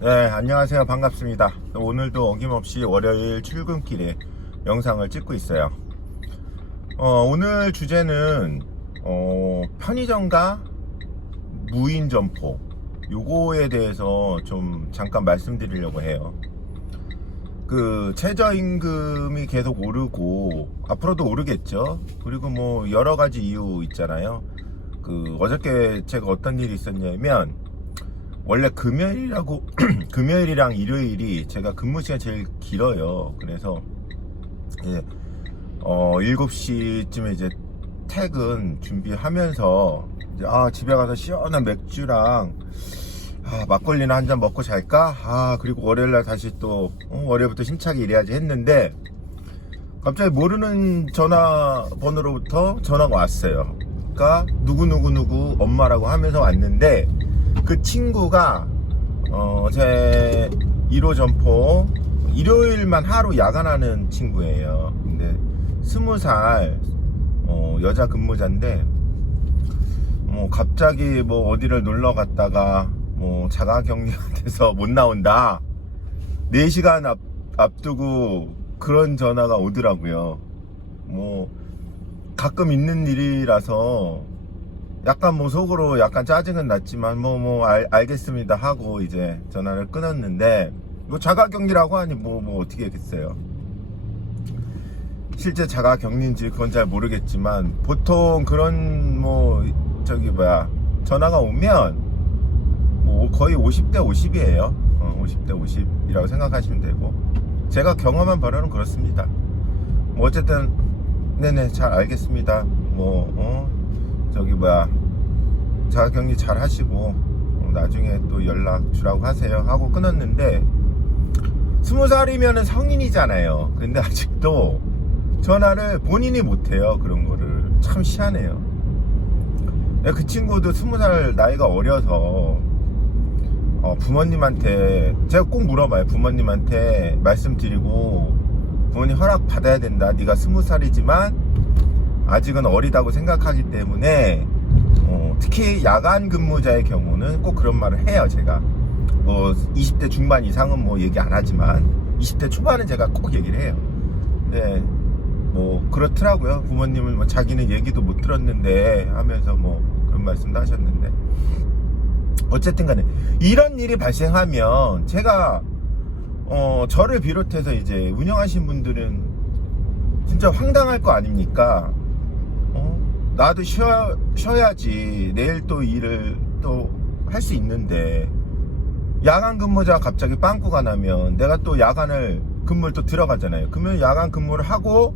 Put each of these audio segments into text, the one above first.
네, 안녕하세요. 반갑습니다. 오늘도 어김없이 월요일 출근길에 영상을 찍고 있어요. 오늘 주제는 편의점과 무인 점포 요거에 대해서 좀 잠깐 말씀드리려고 해요. 그 최저임금이 계속 오르고 앞으로도 오르겠죠. 그리고 뭐 여러 가지 이유 있잖아요. 그 어저께 제가 어떤 일이 있었냐면, 원래 금요일이라고 금요일이랑 일요일이 제가 근무 시간 제일 길어요. 그래서 예, 7시쯤에 이제 퇴근 준비하면서 이제 집에 가서 시원한 맥주랑 막걸리나 한 잔 먹고 잘까? 그리고 월요일날 다시 또 월요일부터 힘차게 일해야지 했는데, 갑자기 모르는 전화번호로부터 전화가 왔어요. 그러니까 누구 엄마라고 하면서 왔는데, 그 친구가 제 1호 점포 일요일만 하루 야간하는 친구예요. 근데 20살 여자 근무자인데, 갑자기 뭐 어디를 놀러 갔다가 자가격리가 돼서 못 나온다, 4시간 앞두고 그런 전화가 오더라고요. 가끔 있는 일이라서 약간 속으로 약간 짜증은 났지만 알겠습니다 하고 이제 전화를 끊었는데, 자가격리라고 하니 어떻게 했겠어요. 실제 자가격리인지 그건 잘 모르겠지만, 보통 그런 전화가 오면 거의 50대 50이에요 50대 50이라고 생각하시면 되고, 제가 경험한 바로는 그렇습니다. 어쨌든 네네 잘 알겠습니다, 자가격리 잘 하시고 나중에 또 연락 주라고 하세요 하고 끊었는데, 20살이면 성인이잖아요. 근데 아직도 전화를 본인이 못해요. 그런 거를 참 희한해요. 그 친구도 20살 나이가 어려서 부모님한테 제가 꼭 물어봐요. 부모님한테 말씀드리고, 부모님 허락 받아야 된다, 네가 20살이지만 아직은 어리다고 생각하기 때문에 특히 야간 근무자의 경우는 꼭 그런 말을 해요. 제가 20대 중반 이상은 얘기 안 하지만 20대 초반은 제가 꼭 얘기를 해요. 네, 그렇더라고요. 부모님은 자기는 얘기도 못 들었는데 하면서 그런 말씀도 하셨는데, 어쨌든 간에 이런 일이 발생하면 제가 저를 비롯해서 이제 운영하신 분들은 진짜 황당할 거 아닙니까? 나도 쉬어야지 내일 또 일을 또 할 수 있는데, 야간 근무자가 갑자기 빵꾸가 나면 내가 또 야간을 근무를 또 들어가잖아요. 그러면 야간 근무를 하고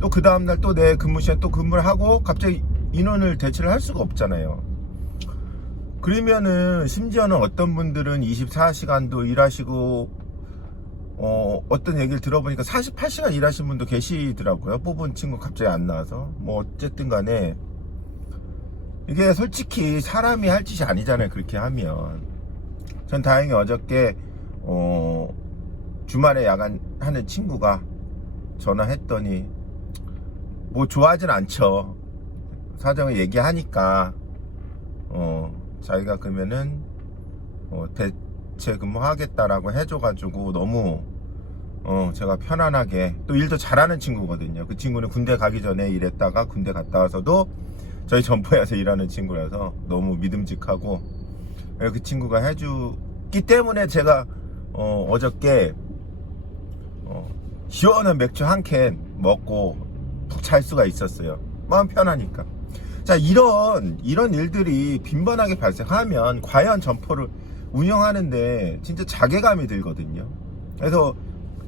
또 그 다음날 또 내 근무 시간 또 근무를 하고 갑자기 인원을 대체를 할 수가 없잖아요. 그러면은 심지어는 어떤 분들은 24시간도 일하시고, 어떤 얘기를 들어보니까 48시간 일하신 분도 계시더라고요. 뽑은 친구 갑자기 안 나와서. 어쨌든 간에 이게 솔직히 사람이 할 짓이 아니잖아요. 그렇게 하면. 전 다행히 어저께 주말에 야간 하는 친구가 전화했더니 좋아하진 않죠. 사정을 얘기하니까 자기가 그러면은 대체 근무하겠다라고 해줘가지고 너무 제가 편안하게, 또 일도 잘하는 친구거든요. 그 친구는 군대 가기 전에 일했다가 군대 갔다 와서도 저희 점포에 와서 일하는 친구라서 너무 믿음직하고, 그 친구가 해주기 때문에 제가 어저께 시원한 맥주 한 캔 먹고 푹 잘 수가 있었어요. 마음 편하니까. 자, 이런 일들이 빈번하게 발생하면 과연 점포를 운영하는데 진짜 자괴감이 들거든요. 그래서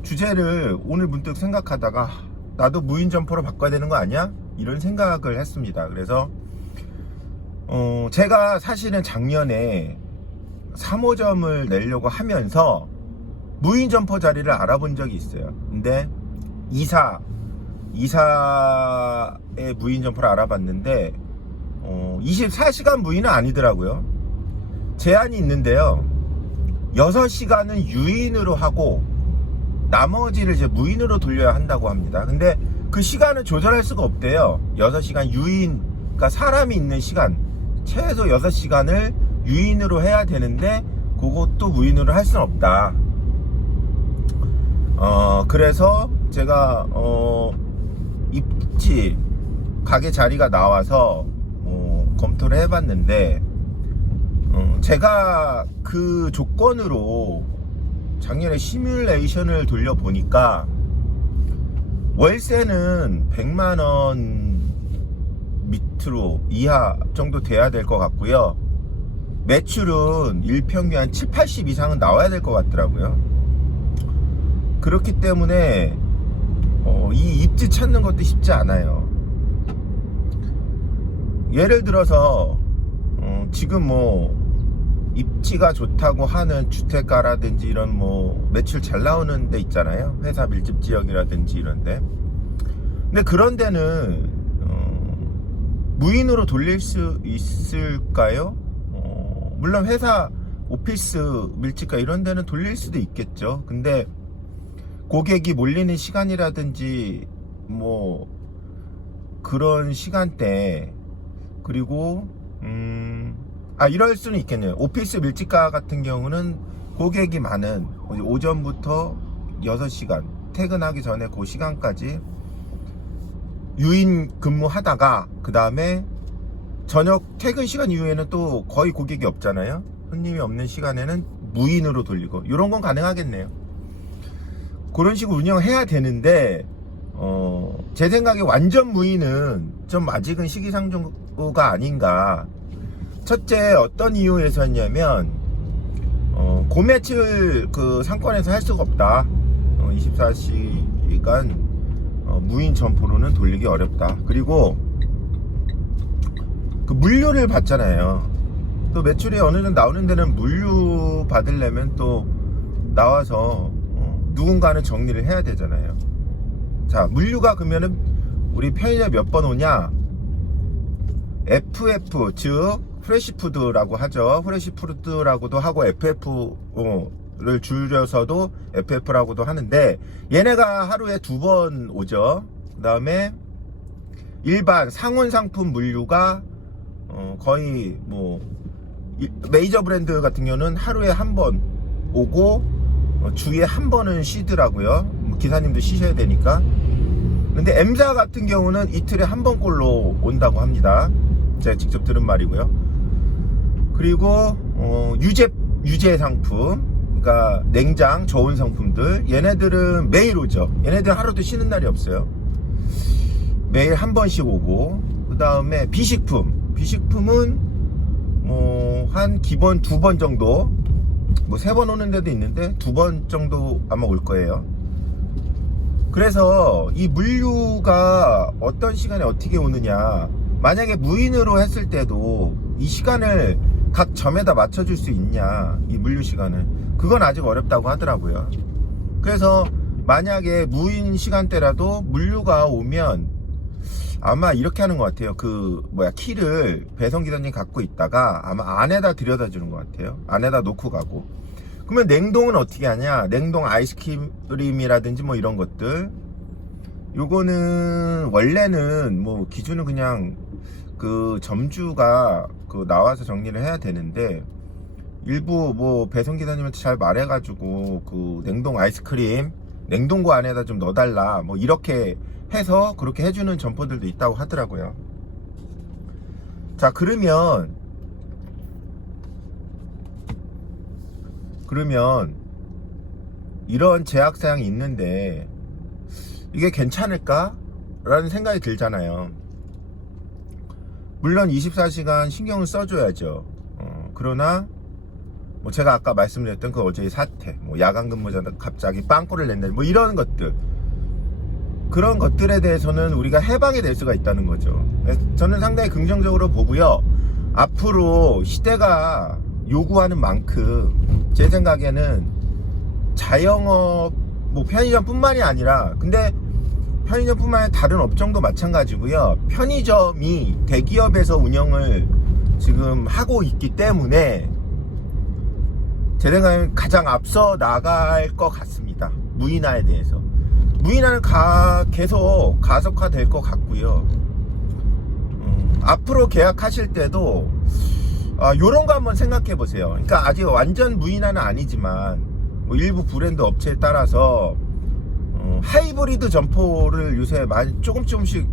주제를 오늘 문득 생각하다가, 나도 무인 점포로 바꿔야 되는 거 아니야? 이런 생각을 했습니다. 그래서 제가 사실은 작년에 3호점을 내려고 하면서 무인 점포 자리를 알아본 적이 있어요. 근데 이사의 무인 점포를 알아봤는데 24시간 무인은 아니더라고요. 제한이 있는데요, 6시간은 유인으로 하고 나머지를 이제 무인으로 돌려야 한다고 합니다. 근데 그 시간을 조절할 수가 없대요. 6시간 유인, 그러니까 사람이 있는 시간 최소 6시간을 유인으로 해야 되는데 그것도 무인으로 할 수는 없다. 그래서 제가 입지 가게 자리가 나와서 검토를 해봤는데, 제가 그 조건으로 작년에 시뮬레이션을 돌려보니까 월세는 100만원 밑으로 이하 정도 돼야 될 것 같고요. 매출은 일평균 한 7, 80 이상은 나와야 될 것 같더라고요. 그렇기 때문에 이 입지 찾는 것도 쉽지 않아요. 예를 들어서 지금 뭐 입지가 좋다고 하는 주택가라든지 이런 뭐 매출 잘 나오는 데 있잖아요. 회사 밀집 지역이라든지 이런데. 근데 그런 데는 무인으로 돌릴 수 있을까요? 물론 회사 오피스 밀집가 이런 데는 돌릴 수도 있겠죠. 근데 고객이 몰리는 시간이라든지 뭐 그런 시간대, 그리고 이럴 수는 있겠네요. 오피스 밀집가 같은 경우는 고객이 많은 오전부터 6시간 퇴근하기 전에 그 시간까지 유인 근무하다가 그 다음에 저녁 퇴근 시간 이후에는 또 거의 고객이 없잖아요. 손님이 없는 시간에는 무인으로 돌리고, 이런 건 가능하겠네요. 그런 식으로 운영해야 되는데 제 생각에 완전 무인은 좀 아직은 시기상조가 아닌가. 첫째, 어떤 이유에서였냐면 고매출 그 상권에서 할 수가 없다. 24시간 무인 점포로는 돌리기 어렵다. 그리고 그 물류를 받잖아요. 또 매출이 어느 정도 나오는 데는 물류 받으려면 또 나와서 누군가는 정리를 해야 되잖아요. 자, 물류가 그러면은 우리 편의점 몇 번 오냐? FF, 즉 프레시푸드라고 하죠. 프레시푸드라고도 하고 FF를 줄여서도 FF라고도 하는데, 얘네가 하루에 2번 오죠. 그 다음에 일반 상온 상품 물류가 거의 뭐 메이저 브랜드 같은 경우는 하루에 1번 오고 주에 1번은 쉬더라고요. 기사님도 쉬셔야 되니까. 근데 M사 같은 경우는 이틀에 1번꼴로 온다고 합니다. 제가 직접 들은 말이고요. 그리고 유제 상품, 그러니까 냉장 저온 상품들, 얘네들은 매일 오죠. 얘네들 하루도 쉬는 날이 없어요. 매일 1번씩 오고, 그 다음에 비식품은 한 기본 2번 정도, 뭐 3번 오는 데도 있는데 2번 정도 아마 올 거예요. 그래서 이 물류가 어떤 시간에 어떻게 오느냐, 만약에 무인으로 했을 때도 이 시간을 각 점에다 맞춰줄 수 있냐, 이 물류 시간을, 그건 아직 어렵다고 하더라고요. 그래서 만약에 무인 시간대라도 물류가 오면 아마 이렇게 하는 것 같아요. 키를 배송기사님 갖고 있다가 아마 안에다 들여다 주는 것 같아요. 안에다 놓고 가고. 그러면 냉동은 어떻게 하냐? 냉동 아이스크림이라든지 뭐 이런 것들, 요거는 원래는 뭐 기준은 그냥 그 점주가 나와서 정리를 해야 되는데, 일부 뭐 배송기사님한테 잘 말해가지고 그 냉동 아이스크림 냉동고 안에다 좀 넣어달라, 뭐 이렇게 해서 그렇게 해주는 점포들도 있다고 하더라고요. 자, 그러면 이런 제약사항이 있는데 이게 괜찮을까? 라는 생각이 들잖아요. 물론 24시간 신경을 써줘야죠. 그러나 뭐 제가 아까 말씀드렸던 그 어제의 사태, 뭐 야간 근무자가 갑자기 빵꾸를 낸다, 뭐 이런 것들, 그런 것들에 대해서는 우리가 해방이 될 수가 있다는 거죠. 저는 상당히 긍정적으로 보고요. 앞으로 시대가 요구하는 만큼 제 생각에는 자영업, 뭐 편의점뿐만이 아니라, 근데 편의점뿐만 아니라 다른 업종도 마찬가지고요. 편의점이 대기업에서 운영을 지금 하고 있기 때문에 제 생각에는 가장 앞서 나갈 것 같습니다. 무인화에 대해서. 무인화는 계속 가속화 될 것 같고요. 앞으로 계약하실 때도 요런 거 한번 생각해 보세요. 그러니까 아직 완전 무인화는 아니지만 뭐 일부 브랜드 업체에 따라서 하이브리드 점포를 요새 많이 조금씩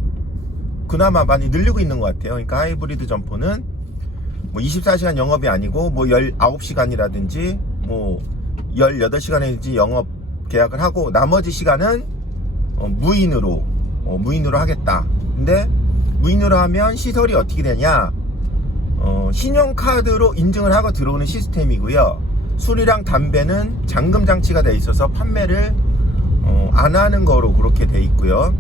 그나마 많이 늘리고 있는 것 같아요. 그러니까 하이브리드 점포는 뭐 24시간 영업이 아니고 뭐 19시간이라든지 뭐 18시간이든지 영업 계약을 하고 나머지 시간은 무인으로 하겠다. 근데 무인으로 하면 시설이 어떻게 되냐? 신용카드로 인증을 하고 들어오는 시스템이고요. 술이랑 담배는 잠금 장치가 돼 있어서 판매를 안 하는 거로 그렇게 돼 있고요.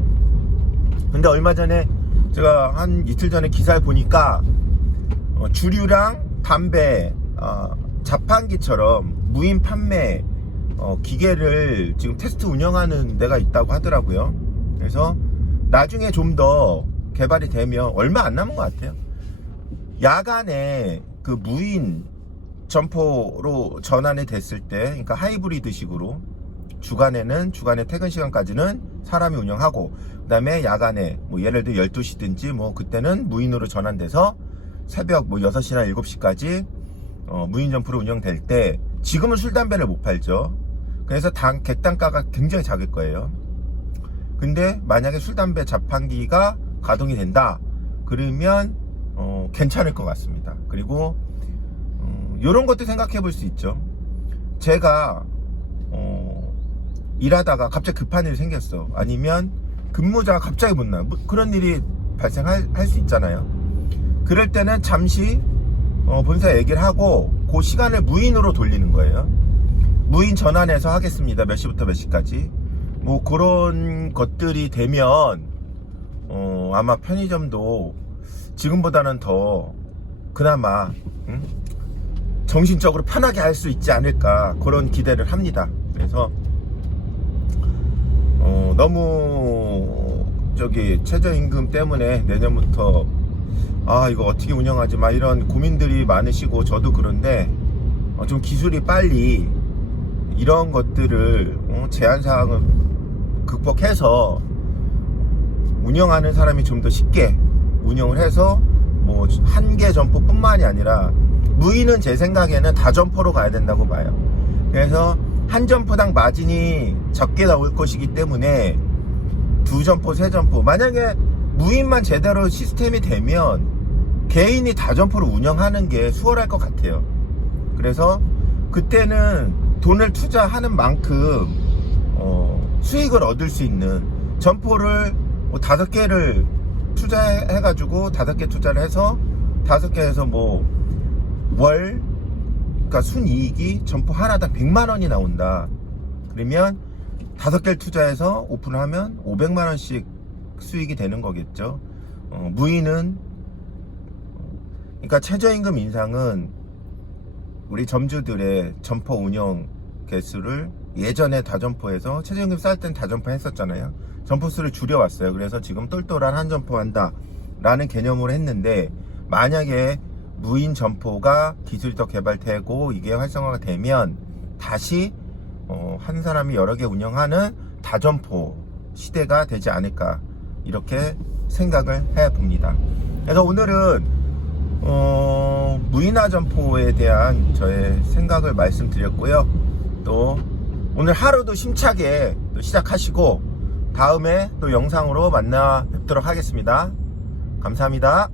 근데 얼마 전에 제가 한 이틀 전에 기사를 보니까 주류랑 담배 자판기처럼 무인 판매 기계를 지금 테스트 운영하는 데가 있다고 하더라고요. 그래서 나중에 좀 더 개발이 되면 얼마 안 남은 것 같아요. 야간에 그 무인 점포로 전환이 됐을 때, 그러니까 하이브리드 식으로 주간에 퇴근 시간까지는 사람이 운영하고, 그 다음에 야간에 뭐 예를 들어 12시든지 뭐 그때는 무인으로 전환돼서 새벽 뭐 6시나 7시까지 무인 점포로 운영될 때, 지금은 술 담배를 못 팔죠. 그래서 객단가가 굉장히 작을 거예요. 근데 만약에 술 담배 자판기가 가동이 된다 그러면 괜찮을 것 같습니다. 그리고 이런 것도 생각해 볼 수 있죠. 제가 일하다가 갑자기 급한 일이 생겼어. 아니면 근무자가 갑자기 못 나요. 그런 일이 발생할 수 있잖아요. 그럴 때는 잠시 본사에 얘기를 하고 그 시간을 무인으로 돌리는 거예요. 무인 전환해서 하겠습니다. 몇 시부터 몇 시까지. 뭐 그런 것들이 되면 아마 편의점도 지금보다는 더 그나마 정신적으로 편하게 할 수 있지 않을까, 그런 기대를 합니다. 그래서 너무 최저임금 때문에 내년부터 이거 어떻게 운영하지 막 이런 고민들이 많으시고 저도 그런데 좀 기술이 빨리 이런 것들을 제한사항을 극복해서 운영하는 사람이 좀 더 쉽게 운영을 해서 뭐 한 개 점포뿐만이 아니라 무인은 제 생각에는 다점포로 가야 된다고 봐요. 그래서 한 점포당 마진이 적게 나올 것이기 때문에 2점포, 3점포, 만약에 무인만 제대로 시스템이 되면 개인이 다점포를 운영하는 게 수월할 것 같아요. 그래서 그때는 돈을 투자하는 만큼 수익을 얻을 수 있는 점포를 5개를 투자해가지고 5개 투자를 해서 5개에서 뭐 그러니까 순이익이 점포 하나당 100만원이 나온다. 그러면 5개를 투자해서 오픈을 하면 500만원씩 수익이 되는 거겠죠. 무인은, 그러니까 최저임금 인상은 우리 점주들의 점포 운영 개수를 예전에 다점포에서 최저임금 쌀 땐 다점포 했었잖아요. 점포 수를 줄여왔어요. 그래서 지금 똘똘한 한 점포 한다 라는 개념으로 했는데, 만약에 무인 점포가 기술이 더 개발되고 이게 활성화가 되면 다시 한 사람이 여러 개 운영하는 다점포 시대가 되지 않을까, 이렇게 생각을 해봅니다. 그래서 오늘은 무인화 점포에 대한 저의 생각을 말씀드렸고요. 또 오늘 하루도 심차게 또 시작하시고 다음에 또 영상으로 만나 뵙도록 하겠습니다. 감사합니다.